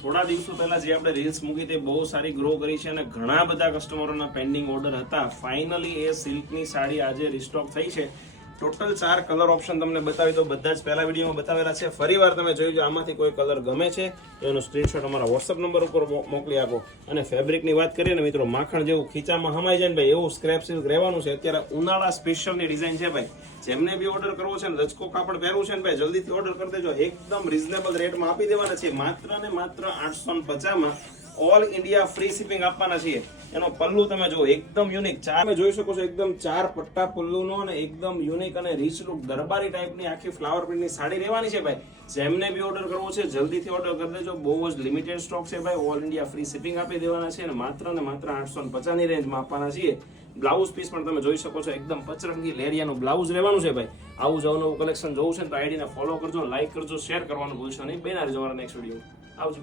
થોડા દિવસો પહેલા જે આપણે રીલ્સ મૂકી તે બહુ સારી ગ્રો કરી છે અને ઘણા બધા કસ્ટમરોના પેન્ડિંગ ઓર્ડર હતા. ફાઇનલી એ સિલ્કની સાડી આજે રિસ્ટોક થઈ છે. ટોટલ 4 કલર ઓપ્શન તમને બતાવી દો, બધા જ પહેલા વિડીયોમાં બતાવેલા છે. ફરીવાર તમે જોઈ લો, આમાંથી કોઈ કલર ગમે છે તો એનો સ્ક્રીનશોટ અમારા વોટ્સઅપ નંબર ઉપર મોકલી આપો. અને ફેબ્રિકની વાત કરીએ ને મિત્રો, માખણ જેવું ખીચામાં હમાઈ જાય ને ભાઈ એવું સ્ક્રેપ સિલ્ક રહેવાનું છે. અત્યારે ઉનાળા સ્પેશિયલની ડિઝાઇન છે ભાઈ. જેમને બી ઓર્ડર કરવો છે ને, રજકો કાપડ પહેરવું છે ને ભાઈ, જલ્દીથી ઓર્ડર કરી દેજો. એકદમ રિઝનેબલ રેટમાં આપી દેવાના છે. માત્ર ને માત્ર 850માં ઓલ ઇન્ડિયા ફ્રી શિપિંગ આપવાના છીએ. એનો પલ્લુ તમે જો એકદમ યુનિક, તમે જોઈ શકો છો એકદમ 4 પટ્ટા પલ્લુનો અને એકદમ યુનિક અને રીચ લુક દરબારી ટાઈપની આખી ફ્લાવર પ્રિન્ટની સાડી રહેવાની છે ભાઈ. જેમને બી ઓર્ડર કરવો છે જલ્દીથી ઓર્ડર કરી દેજો. બહુ જ લિમિટેડ સ્ટોક છે ભાઈ. ઓલ ઇન્ડિયા ફ્રી શિપિંગ આપી દેવાના છે અને માત્ર 850ની રેન્જમાં આપવાના છીએ. બ્લાઉઝ પીસ પણ તમે જોઈ શકો છો, એકદમ પચરંગી લેરિયાનું બ્લાઉઝ રહેવાનું છે ભાઈ. આવું જ અવનવું કલેક્શન જોવું છે ને તો આઈડીને ફોલો કરજો, લાઈક કરજો, શેર કરવાનું ભૂલશો નહીં. બેના રહેજો મારા નેક્સ્ટ વિડીયો. આવજો.